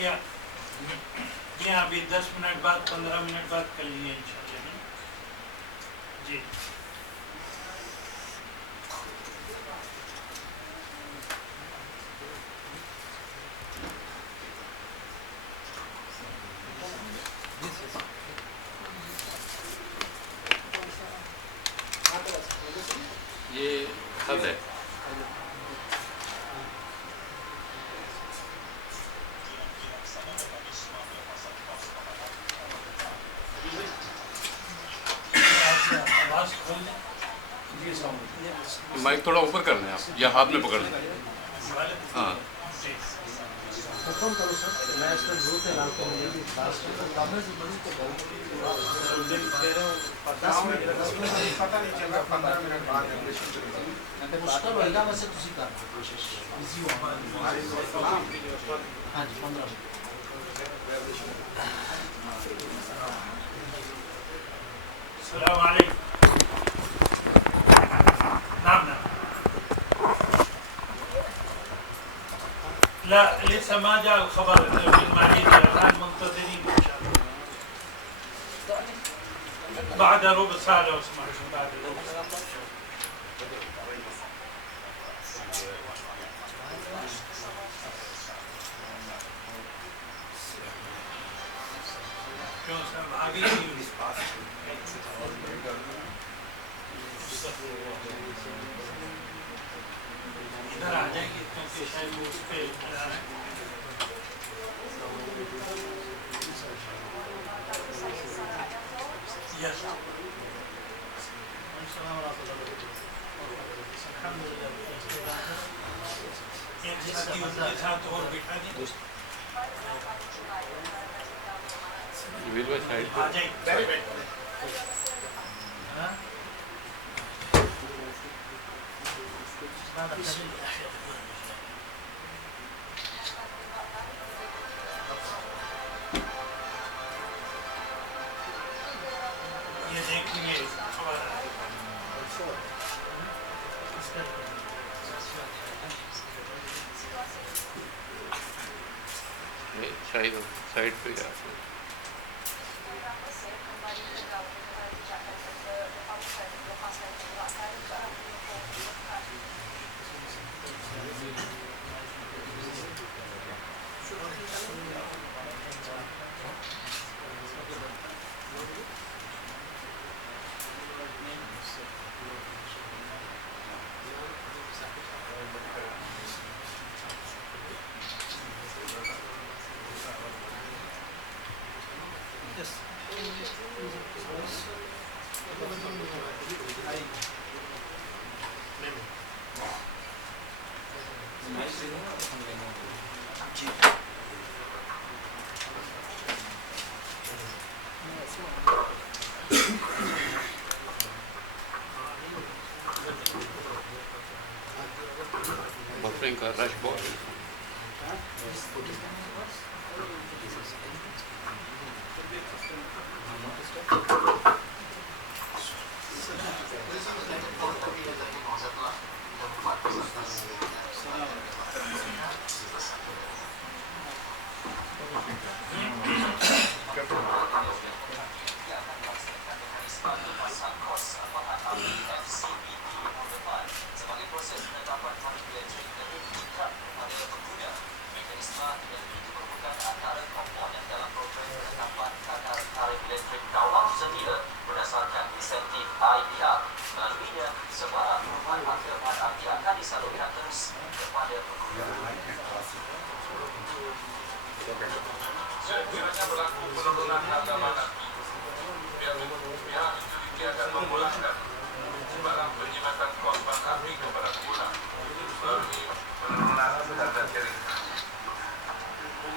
जी हाँ, अभी 10 मिनट बाद 15 मिनट बाद कर लिए इंशाल्लाह जी। ये हद है। माइक थोड़ा ऊपर कर लें आप, या हाथ में पकड़ लें। हाँ मुश्किल होएगा, वैसे तुसी करना कोशिश इजी होगा। हाँ जी 15 मिनट। अस्सलाम वालेकुम। नाम لا لسه ما جاء الخبر من المعيد، الآن منتظرين إن شاء الله. بعد ربع ساعة لو سمحتوا، بعد ربع ساعة. क्यों सर आगे नहीं हुई बात? इधर आ जाएंगे क्योंकि शायद वो उस पे यस उनके साथ और बिठा दें आ जाएंगे। ये देखेंगे शायद साइड पे जा बफरिंग का रश बहुत है।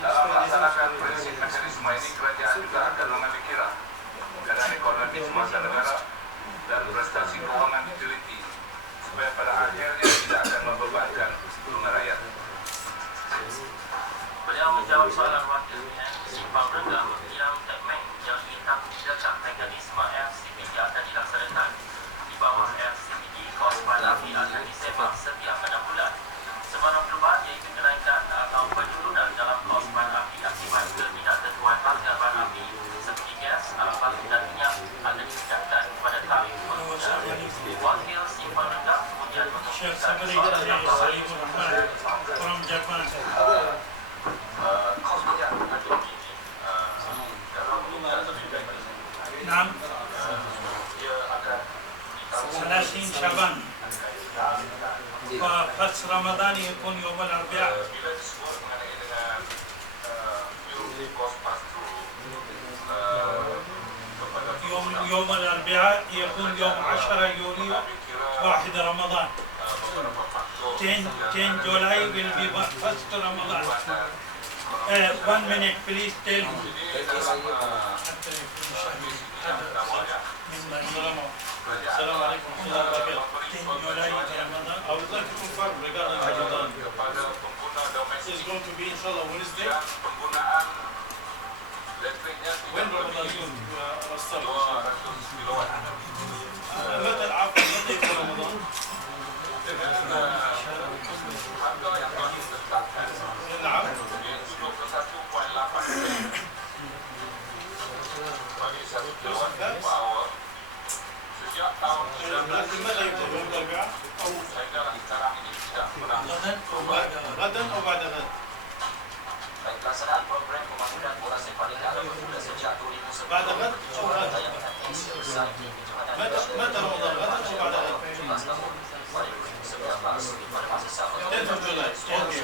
Dalam melaksanakan prinsip mekanisme ini, kerajaan juga akan memikirkan keadaan ekonomi semasa negara dan prestasi keuangan utility supaya pada akhirnya tidak akan membebankan pengguna rakyat. Beliau menjawab soalan wakilnya, simpang rendah yang teknik yang hitam dekat mekanisme FCPD akan dilaksanakan. Di bawah FCPD, kos padapi akan disepak setiap 6 bulan. Sebarang perubahan iaitu kenaikan atau penurunan dalam kos padapi akan Wakil Simpang Rendah kemudian Sheikh mengumumkan Sabri soalan Salimur Rahman from Japan. نعم 30 شعبان وفصل رمضان يكون يوم الأربعاء يوم الأربعاء يكون يوم 10 يوليو 1 رمضان 10 July will be first Ramadan. 1 minute please tell me. Assalamu alaikum warahmatullahi wabarakatuh. 10 July Ramadan. I would like to confirm regarding Ramadan. This is going to be inshallah Wednesday. When Ramadan is going to start? متى عفوا متى يكون رمضان؟ نعم. متى يكون يوم الأربعاء؟ غدا أو بعد غد؟ pelaksanaan program pembangunan bola sepak liga bermula sejak 2010 بعد غد أو غد؟ متى رمضان غدا أو بعد غد؟ 10 جولاي. أوكي.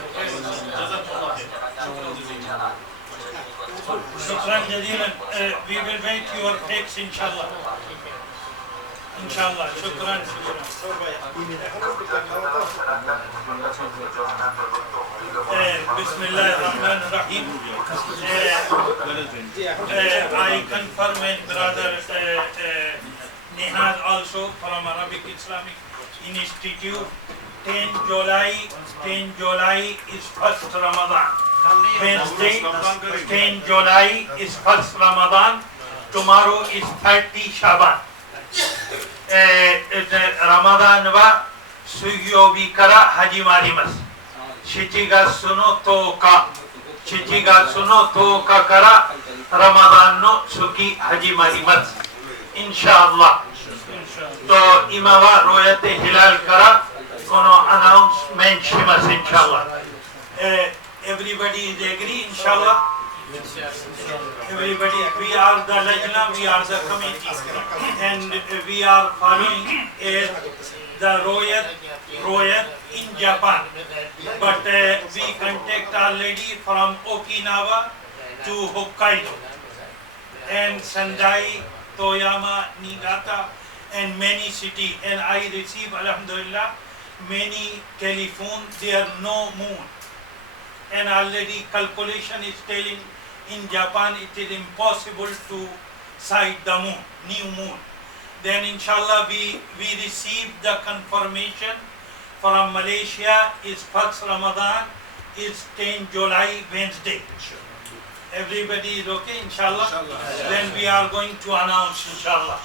جزاكم الله خير. شكرا جزيلا. شكرا جزيلا. We will wait your pics إن شاء الله. إن شاء الله. شكرا. بسم الله الرحمن الرحيم. I confirm with brother Nihad also from Arabic Islamic Institute. 10 July is first Ramadan. Wednesday, 10 July is first Ramadan. Tomorrow is 30 Shaban. Ramadan wa suyobi kara hajimarimasu. 7月の10日、7月の10日からラマダンの月始まります。インシャアラと今はロヤテヒラルからこのアナウンスメントします。インシャアラ。Everybody is agree, inshallah. Everybody, we are the Lajna, we are the committee, and we are following the Royal in Japan. But we contact already from Okinawa to Hokkaido, and Sendai, Toyama, Niigata, and many cities. And I receive, alhamdulillah, many telephone, there no moon. And already calculation is telling in Japan it is impossible to sight the moon, new moon. Then inshallah we receive the confirmation from Malaysia is first Ramadan is 10 July Wednesday. Everybody is okay inshallah? Then we are going to announce inshallah.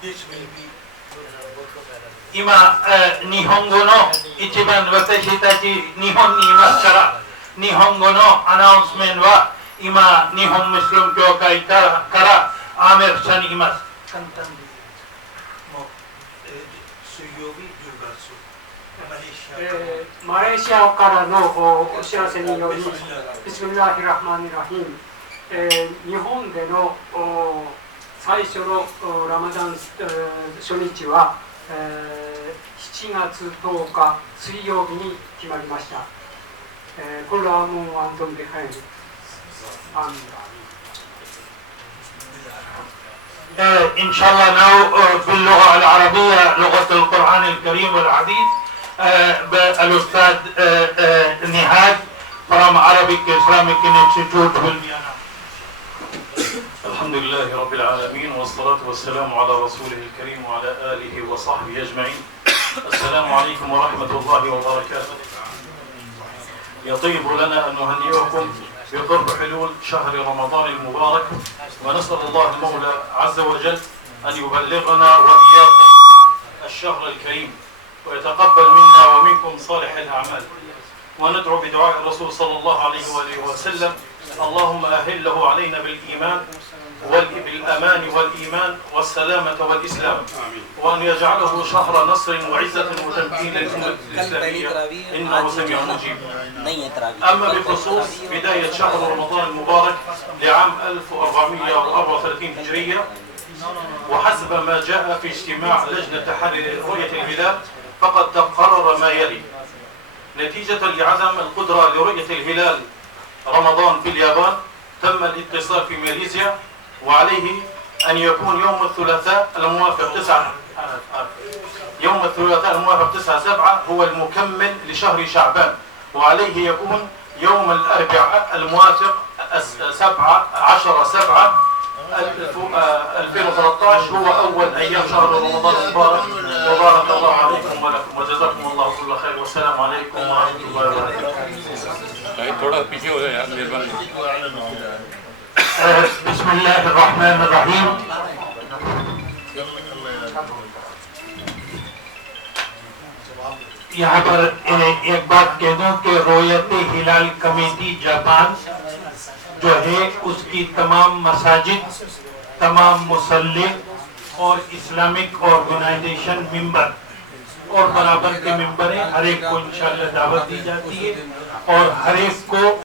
This will be 今、日本語の一番私たち日本にいますから日本語のアナウンスメントは今日本ムスリム協会からアーメルさんにいます。簡単にもう、水曜日10月マレーシアからのお知らせによりビスミルラヒラフマニラヒン、日本での最初のラマダン初日は7月10日水曜日に決まりました。これはもうアントン・ベハイルإن شاء الله now باللغة العربية لغة القرآن الكريم والحديث الأستاذ نهاد from Arabic Islamic Institute will be announced. الحمد لله رب العالمين والصلاة والسلام على رسوله الكريم وعلى آله وصحبه أجمعين. السلام عليكم ورحمة الله وبركاته. يطيب لنا أن نهنئكم بقرب حلول شهر رمضان المبارك ونسأل الله المولى عز وجل أن يبلغنا وإياكم الشهر الكريم ويتقبل منا ومنكم صالح الأعمال وندعو بدعاء الرسول صلى الله عليه وآله وسلم اللهم أهله علينا بالإيمان الأمان والإيمان والسلامة والإسلام، وأن يجعله شهر نصر وعزة وتمكين للأمة الإسلامية إنه سميع مجيب. أما بخصوص بداية شهر رمضان المبارك لعام 1434 هجرية، وحسب ما جاء في اجتماع لجنة تحري رؤية الهلال، فقد تقرر ما يلي: نتيجة لعدم القدرة لرؤية الهلال رمضان في اليابان، تم الاتصال في ماليزيا، وعليه أن يكون يوم الثلاثاء الموافق 9/7 هو المكمل لشهر شعبان، وعليه يكون يوم الأربعاء الموافق 17/7/2013 هو أول أيام شهر رمضان المبارك. وبارك الله عليكم ولكم وجزاكم الله كل خير، والسلام عليكم ورحمة الله وبركاته. थोड़ा पीछे हो जाए यार, मेहरबानी। बिस्मिल्लाहिर्रहमानिर्रहीम। यहाँ पर एक बात कह दूं कि रोयत हिलाल कमेटी जापान जो है उसकी तमाम मसाजिद, तमाम मुसल्ले और इस्लामिक ऑर्गेनाइजेशन मेंबर और बराबर के मेंबर हैं, हर एक को इंशाअल्लाह दावत दी जाती है और हर एक को